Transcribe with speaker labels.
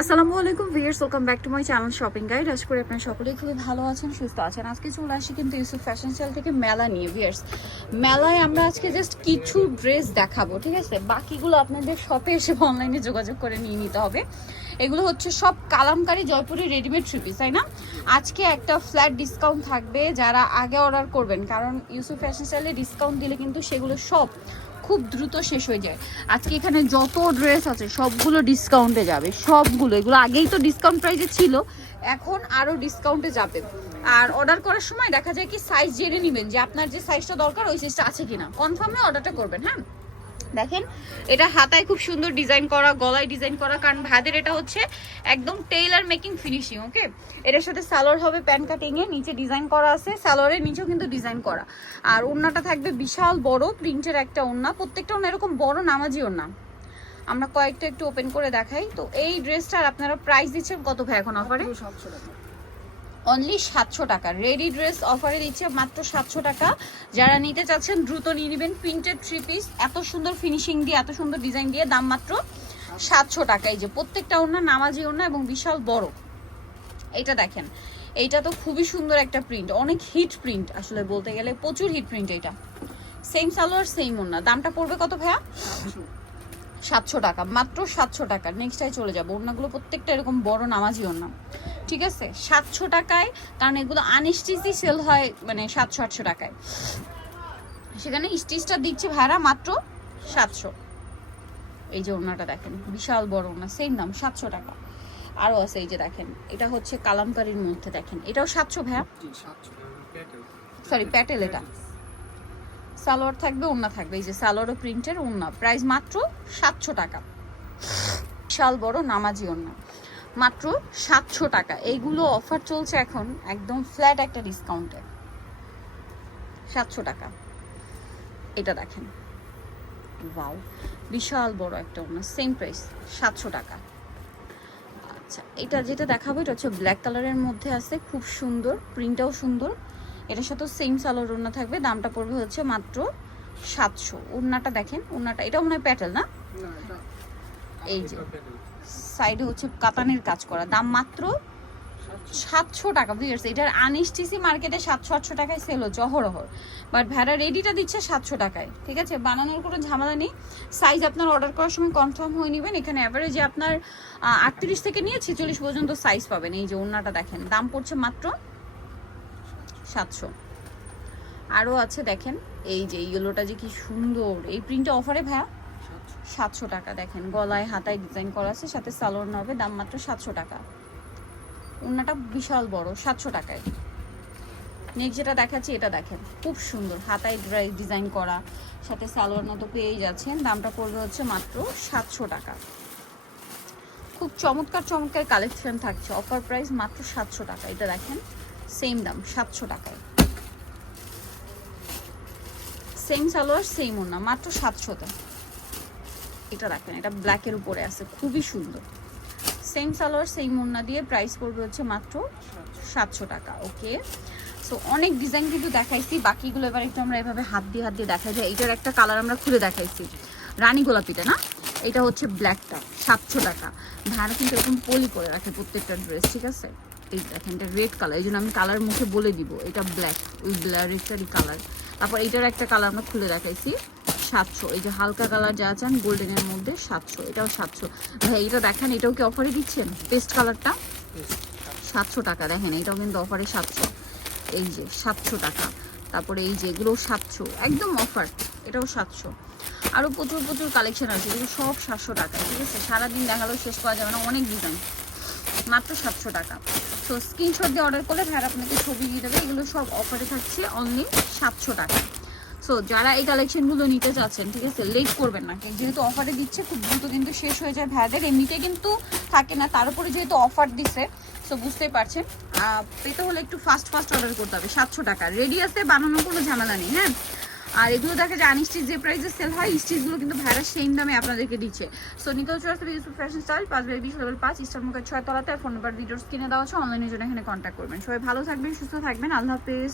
Speaker 1: আসসালামু আলাইকুম viewers welcome back to my channel shopping guide আশা করি আপনারা সকলেই খুবই ভালো আছেন, সুস্থ আছেন। আজকে চলে আসি কিন্তু ইউসুফ ফ্যাশন সেল থেকে মেলা নিয়ে ভিয়ার্স মেলায় আমরা আজকে জাস্ট কিছু ড্রেস দেখাবো, ঠিক আছে? বাকিগুলো আপনাদের শপে এসে অনলাইনে যোগাযোগ করে নিয়ে নিতে হবে। এগুলো হচ্ছে সব কালামকারি জয়পুরি রেডিমেড পিস তাই না? আজকে একটা ফ্ল্যাট ডিসকাউন্ট থাকবে, যারা আগে অর্ডার করবেন, কারণ ইউসুফ ফ্যাশন সেলে ডিসকাউন্ট দিলে কিন্তু সেগুলো সব খুব দ্রুত শেষ হয়ে যায়। আজকে এখানে যত ড্রেস আছে, সবগুলো ডিসকাউন্টে যাবে, সবগুলো। এগুলো আগেই তো ডিসকাউন্ট প্রাইসে ছিল, এখন আরও ডিসকাউন্টে যাবে। আর অর্ডার করার সময় দেখা যায় কি সাইজ জেনে নেবেন যে আপনার যে সাইজটা দরকার, ওই সাইজটা আছে কিনা। কনফার্মে অর্ডারটা করবেন হ্যাঁ? দেখেন, এটা হাতায় খুব সুন্দর ডিজাইন করা, গলায় ডিজাইন করা, কারণ ভাদের এটা হচ্ছে একদম টেইলার মেকিং ফিনিশিং ওকে এটার সাথে সালোয়ার হবে প্যান কাটিং এ, নিচে ডিজাইন করা আছে, সালোয়ারের নিচেও কিন্তু ডিজাইন করা। আর ওড়নাটা থাকবে বিশাল বড় প্রিন্টের একটা ওড়না, প্রত্যেকটা ওড়না এরকম বড় নামাজি ওড়না। আমরা কয়েকটা একটু ওপেন করে দেখাই। তো এই ড্রেসটার আপনারা প্রাইস দিচ্ছেন কত ভাই এখন অফারে অনলি সাতশো টাকা। রেডি ড্রেস অফারে দিচ্ছে মাত্র সাতশো টাকা। যারা নিতে চাচ্ছেন, দ্রুত নিয়ে নেবেন প্রিন্টেড থ্রি পিস এত সুন্দর ফিনিশিং দিয়ে, এত সুন্দর ডিজাইন দিয়ে দাম মাত্র সাতশো টাকা। এই যে প্রত্যেকটা ওড়না নামাজি ওড়না এবং বিশাল বড়। এটা দেখেন, এইটা তো খুবই সুন্দর একটা প্রিন্ট অনেক হিট প্রিন্ট আসলে বলতে গেলে, প্রচুর হিট প্রিন্ট এটা সেম সালোয়ার সেম ওড়না। দামটা পড়বে কত ভাইয়া? সাতশো টাকা। মাত্র সাতশো টাকা। নেক্সটাই চলে যাব। ওড়নাগুলো প্রত্যেকটা এরকম বড় নামাজি ওড়না। ঠিক আছে? সাতশো টাকায়, কারণ এগুলো আনস্টিচই সেল হয় মানে সাতশো, আটশো টাকায়। সেখানে স্টিচটা দিচ্ছে ভাড়া মাত্র সাতশো। এই যে ওড়নাটা দেখেন, বিশাল বড় ওড়না সেম দাম, সাতশো টাকা। আরও আছে এই যে দেখেন, এটা হচ্ছে কালামকারির মধ্যে দেখেন, এটাও সাতশো ভাইয়া? সরি প্যাটেল এটা। সালোয়ার থাকবে, ওড়না থাকবে, এই যে সালোয়ার ও প্রিন্টের ওড়না। প্রাইস মাত্র সাতশো টাকা। বিশাল বড় নামাজি ওড়না। মাত্র সাতশো টাকা। এইগুলো অফার চলছে এখন একদম ফ্ল্যাট একটা ডিসকাউন্টে সাতশো টাকা। এটা দেখেন। ওয়াও বিশাল বড় একটা ওড়না সেম প্রাইস সাতশো টাকা। আচ্ছা এটা যেটা দেখাবো, এটা হচ্ছে ব্ল্যাক কালারের মধ্যে আছে, খুব সুন্দর প্রিন্টটাও সুন্দর। এটার সাথেও সেম সালোয়ার ওড়না থাকবে, দামটা পড়বে হচ্ছে মাত্র সাতশো। ওড়নাটা দেখেন, ওড়নাটা, এটা মনে হয় প্যাটেল না? এই যে। সাইডে হচ্ছে কাতানের কাজ করা। দাম মাত্র সাতশো টাকা ভিউয়ার্স এটার আনএসটিসি মার্কেটে সাতশো আটশো টাকায় সেল হচ্ছে অহরহর বাট ভেড়া রেডিটা দিচ্ছে সাতশো টাকায় ঠিক আছে? বানানোর কোনো ঝামেলা নেই। সাইজ আপনার অর্ডার করার সময় কনফার্ম হয়ে নেবেন। এখানে অ্যাভারেজে আপনার আটত্রিশ থেকে নিয়ে ছেচল্লিশ পর্যন্ত সাইজ পাবেন। এই যে ওড়নাটা দেখেন দাম পড়ছে মাত্র সাতশো। আরও আছে দেখেন এই যে ইয়েলোটা যে কি সুন্দর। এই প্রিন্টটা অফারে ভাইয়া? সাতশো টাকা, দেখেন। গলায় হাতায় ডিজাইন করা আছে, সাথে সালোয়ার হবে, দাম মাত্র সাতশো টাকা। ওড়নাটা বিশাল বড়, সাতশো টাকায়। নেক্সট যেটা দেখাচ্ছি, এটা দেখেন। খুব সুন্দর, হাতায় ডিজাইন করা, সাথে সালোয়ার মতো পেয়েই যাচ্ছেন। দামটা পড়বে হচ্ছে মাত্র সাতশো টাকা। খুব চমৎকার চমৎকার কালেকশন থাকছে। অফার প্রাইস মাত্র সাতশো টাকা। এটা দেখেন সেম দাম, সাতশো টাকায়। সেম সালোয়ার সেম ওড়না, মাত্র সাতশোতে। এটা দেখেন এটা ব্ল্যাকের উপরে আছে, খুবই সুন্দর। সেম সালোয়ার সেম মুন্না দিয়ে প্রাইস পড়বে হচ্ছে মাত্র সাতশো টাকা ওকে সো অনেক ডিজাইন কিন্তু দেখাইছি, বাকিগুলো এবার একটু আমরা এভাবে হাত দিয়ে হাত দিয়ে দেখাই যায় এটার একটা কালার আমরা খুলে দেখাইছি, রানী গোলাপিটা, না? এটা হচ্ছে ব্ল্যাকটা সাতশো টাকা। ভাড়া কিন্তু এরকম পলি করে রাখে প্রত্যেকটা ড্রেস ঠিক আছে? এই দেখেন, এটা রেড কালার এই জন্য আমি কালার মুখে বলে দিব, এটা ব্ল্যাক ওই রেডটারই কালার তারপর এটার একটা কালার আমরা খুলে দেখাইছি। সাতশো। এই যে হালকা কালার যা চান গোল্ডেনের মধ্যে সাতশো। এটাও সাতশো। ভাই, এটা দেখেন, এটাও কি অফারে দিচ্ছেন? পেস্ট কালারটা সাতশো টাকা, দেখেন, এটাও কিন্তু অফারে সাতশো। এই যে সাতশো টাকা। তারপরে এই যে এগুলো সাতশো। একদম অফার এটাও সাতশো। আরও প্রচুর প্রচুর কালেকশন আছে, এগুলো সব সাতশো টাকা, ঠিক আছে? সারাদিন দেখালেও শেষ করা যাবে না, অনেক ডিজাইন মাত্র সাতশো টাকা। তো স্ক্রিনশট দিয়ে অর্ডার করলে ভাইয়ার আপনাকে ছবি দিয়ে দেবে, এগুলো সব অফারে থাকছে অনলি সাতশো টাকা। সো যারা এই কালেকশনগুলো নিতে চাচ্ছেন, ঠিক আছে? লেট করবেন না। যেহেতু অফারে দিচ্ছে, খুব দ্রুত কিন্তু শেষ হয়ে যায়। ভ্যাদের এমনিতে কিন্তু থাকে না। তার উপরে যেহেতু অফার দিচ্ছে সো বুঝতেই পারছেন। পেতে হলে একটু ফাস্ট ফাস্ট অর্ডার করতে হবে। সাতশো টাকা। রেডি আছে, বানানোর কোনো ঝামেলা নেই হ্যাঁ? আর এগুলো দেখা যায় আনস্টিচ যে প্রাইসে সেল হয় স্টিচগুলো কিন্তু ভাইরা সেম দামে আপনাদেরকে দিচ্ছে। সো নিকল চলে ইউসুফ ফ্যাশন স্টাইল পাঁচ বাই বিশ লেভেল পাঁচ ইস্টার মুখের ছয় তলাতে ফোন নাম্বার ভিডিওস কিনে দেওয়া আছে। অনলাইনের জন্য এখানে কন্ট্যাক্ট করবেন। সবাই ভালো থাকবেন, সুস্থ থাকবেন। আল্লাহ হাফেজ।